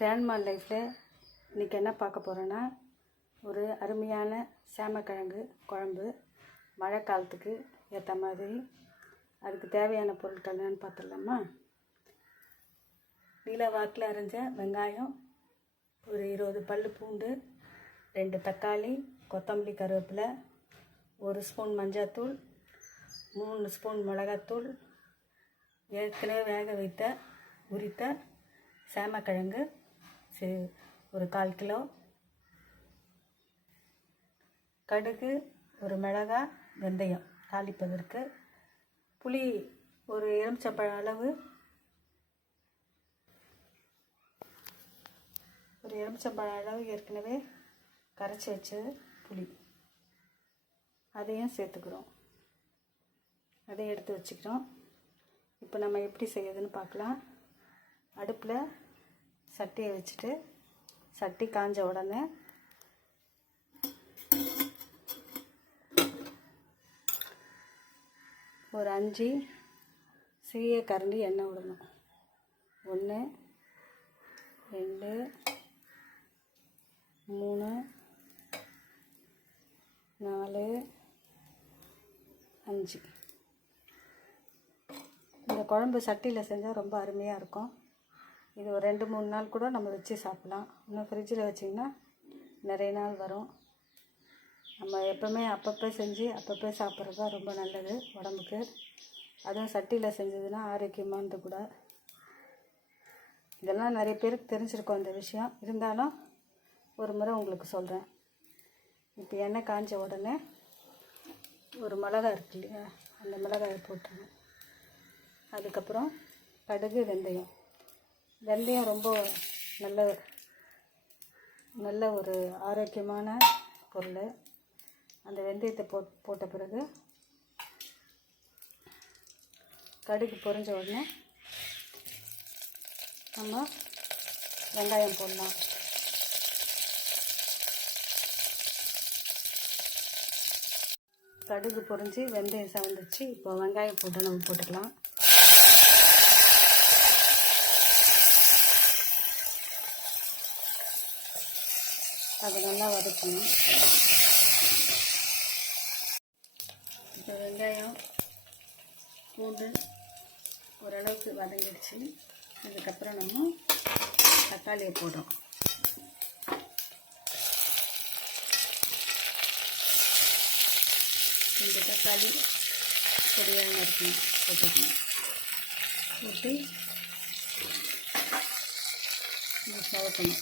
Grandma லைஃப்பில் இன்றைக்கி என்ன பார்க்க போகிறோன்னா, ஒரு அருமையான சேமக்கிழங்கு குழம்பு. மழை காலத்துக்கு ஏற்ற மாதிரி. அதுக்கு தேவையான பொருட்கள் என்னென்னு பார்த்துடலாமா? நீல வாக்கில் அரைஞ்ச வெங்காயம், ஒரு 20 பல் பூண்டு, 2 தக்காளி, கொத்தமல்லி, கருவேப்பிலை, 1 ஸ்பூன் மஞ்சள்தூள், 3 ஸ்பூன் மிளகாத்தூள், ஏற்கனவே வேக வைத்த உரித்த சேமக்கிழங்கு ஒரு 1/4 கிலோ, கடுகு, ஒரு மிளகாய், வெந்தயம் தாளிப்பதற்கு, புளி ஒரு எலுமிச்சம்பழம் அளவு, ஏற்கனவே கரைச்சி வச்ச புளி, அதையும் சேர்த்துக்கிறோம். அதையும் எடுத்து வச்சுக்கிறோம். இப்போ நம்ம எப்படி செய்யறதுன்னு பார்க்கலாம். அடுப்பில் சட்டியை வச்சுட்டு, சட்டி காஞ்ச உடனே ஒரு 5 சிறிய கரண்டி எண்ணெய் விடணும். 1 2 3 4 5. இந்த குழம்பு சட்டியில் செஞ்சால் ரொம்ப அருமையாக இருக்கும். இது ஒரு 2-3 நாள் கூட நம்ம வச்சு சாப்பிட்லாம். இன்னும் ஃப்ரிட்ஜில் வச்சிங்கன்னா நிறைய நாள் வரும். நம்ம எப்போவுமே அப்பப்போ செஞ்சு அப்பப்போ சாப்பிட்றது தான் ரொம்ப நல்லது உடம்புக்கு. அதுவும் சட்டியில் செஞ்சதுன்னா ஆரோக்கியமானது கூட. இதெல்லாம் நிறைய பேருக்கு தெரிஞ்சிருக்கோம் இந்த விஷயம். இருந்தாலும் ஒரு முறை உங்களுக்கு சொல்கிறேன். இப்போ எண்ணெய் காஞ்ச உடனே ஒரு மிளகாய் இருக்கு இல்லையா, அந்த மிளகாயை போட்டுருங்க. அதுக்கப்புறம் கடுகு, வெந்தயம் ரொம்ப நல்ல ஒரு ஆரோக்கியமான பொருள். அந்த வெந்தயத்தை போட்ட பிறகு கடுகு பொரிஞ்ச உடனே நம்ம வெங்காயம் போடலாம். கடுகு பொரிஞ்சு வெந்தயம் செவந்துச்சு. இப்போ வெங்காயம் போட்டு நம்ம போட்டுக்கலாம். அதை நல்லா வதக்கணும். இப்போ வெங்காயம், பூண்டு ஓரளவுக்கு வதங்கிடுச்சு. அதுக்கப்புறம் நம்ம தக்காளியை போடுறோம். இந்த தக்காளி பொடியாக நறுக்கணும், போட்டுக்கணும். போட்டு சவக்கணும்.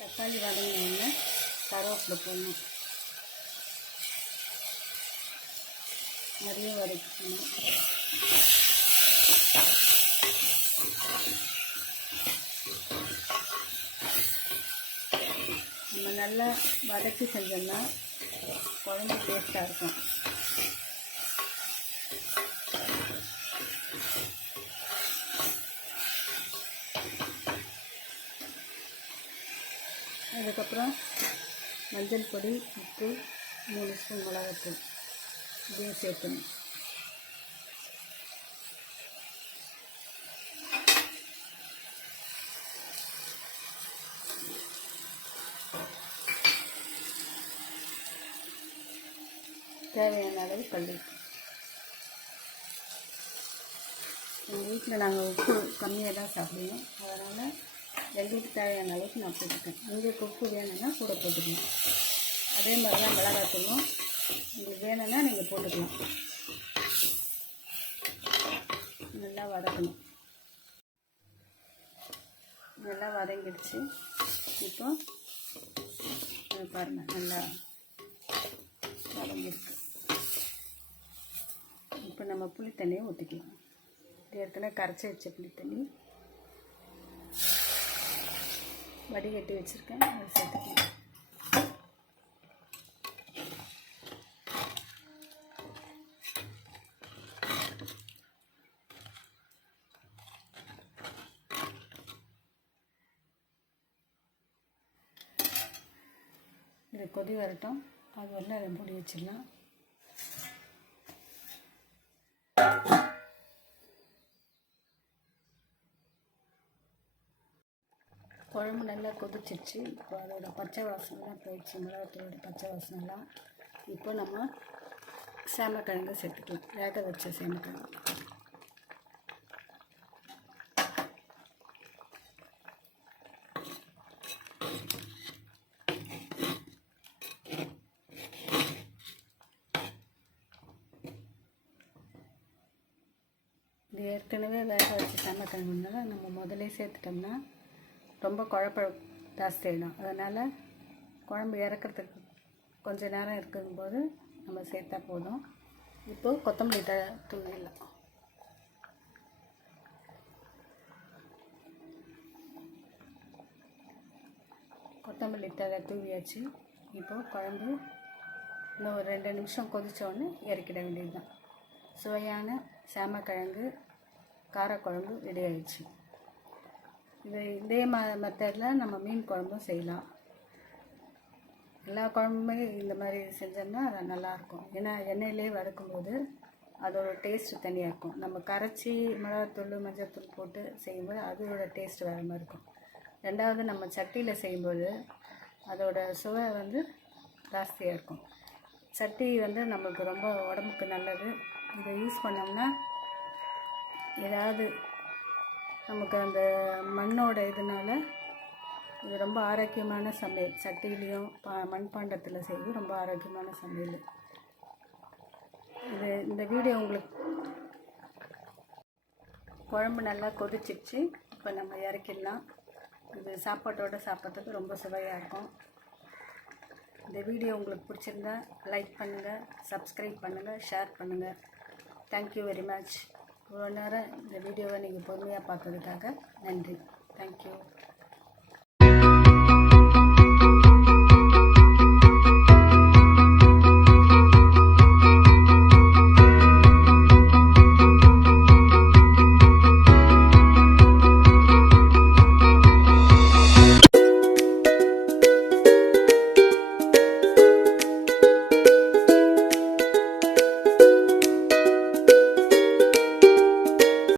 தக்காளி வதங்கினோடனே கருவேப்பிலை போடணும். நிறைய வதக்கணும். நம்ம நல்லா வதக்கி செஞ்சோம்னா குழம்பு டேஸ்ட்டாக இருக்கும். அதுக்கப்புறம் மஞ்சள் பொடி, உப்பு, 3 ஸ்பூன் மிளகாத்தூள் இதையும் சேர்க்கணும். தேவையான அளவு கல்லுப்பு. எங்கள் வீட்டில் நாங்கள் உப்பு கம்மியாக தான் சாப்பிடுவோம். அதனால் எங்களுக்கு தேவையான அளவுக்கு நான் போட்டுக்கேன். உங்களுக்கு உப்பு வேணும்னா கூட போட்டுக்கணும். அதே மாதிரி தான் மிளகாத்தூளும் உங்களுக்கு வேணும்னா நீங்கள் போட்டுக்கலாம். நல்லா வதக்கணும். நல்லா வதங்கிடுச்சு. இப்போ பாருங்கள், நல்லா வதங்கிருக்கு. இப்போ நம்ம புளி தண்ணியை ஊற்றிக்கலாம். ஏற்கனவே கரைச்சி வச்ச புளி தண்ணி வடிகட்டி வச்சுருக்கேன், அதை சேர்த்துக்கலாம். இதை கொதி வரட்டும். அது வரல அதை மூடி வச்சிடலாம். குழம்பு நல்லா கொதிச்சிச்சு. இப்போ அதோட பச்சை வாசனைலாம் போயிடுச்சு, மிளகாத்தூளோட பச்சை வாசனைலாம். இப்போ நம்ம சேமக்கிழங்கு சேர்த்துக்கலாம், வேக வச்ச சேமக்கிழங்கு. இது ஏற்கனவே வேக வச்சு சேமக்கிழங்குனால நம்ம முதலே சேர்த்துட்டோம்னா ரொம்ப குழப்ப ஜாஸ்தி ஆகிடும். அதனால் குழம்பு இறக்கிறதுக்கு கொஞ்சம் நேரம் இருக்கும்போது நம்ம சேர்த்தா போதும். இப்போது கொத்தமல்லி தூவிடலாம். கொத்தமல்லி தழை தூவியாச்சு. இப்போது குழம்பு இன்னும் ஒரு 2 நிமிஷம் கொதித்தோடனே இறக்கிட வேண்டியது தான். சுவையான சேமக்கிழங்கு காரக்குழம்பு ரெடி ஆயிடுச்சு. இதே மெத்தடில் நம்ம மீன் குழம்பும் செய்யலாம். எல்லா குழம்புமே இந்த மாதிரி செஞ்சோம்னா நல்லாயிருக்கும். ஏன்னா எண்ணெயிலே வதக்கும்போது அதோட டேஸ்ட்டு தனியாக இருக்கும். நம்ம கரைச்சி மிளகாத்தூள் மஞ்சள்தூள் போட்டு செய்யும்போது அதோட டேஸ்ட்டு வேறு மாதிரி இருக்கும். ரெண்டாவது நம்ம சட்டியில் செய்யும்போது அதோட சுவை ஜாஸ்தியாக இருக்கும். சட்டி நம்மளுக்கு ரொம்ப உடம்புக்கு நல்லது. இதை யூஸ் பண்ணோம்னா ஏதாவது நமக்கு அந்த மண்ணோட இதனால் இது ரொம்ப ஆரோக்கியமான சமையல். சட்டிலையும் மண்பாண்டத்தில் செய்வது ரொம்ப ஆரோக்கியமான சமையல். இந்த வீடியோ உங்களுக்கு குழம்பு நல்லா கொதிச்சிச்சு. இப்போ நம்ம இறக்கிடலாம். இது சாப்பாட்டோடு சாப்பிட்றதுக்கு ரொம்ப சுவையாக இருக்கும். இந்த வீடியோ உங்களுக்கு பிடிச்சிருந்தா லைக் பண்ணுங்கள், சப்ஸ்கிரைப் பண்ணுங்கள், ஷேர் பண்ணுங்கள். Thank you very much. இவ்வளோ நேரம் இந்த வீடியோவை நீங்கள் பொறுமையாக பார்த்ததுக்காக நன்றி. தேங்க்யூ.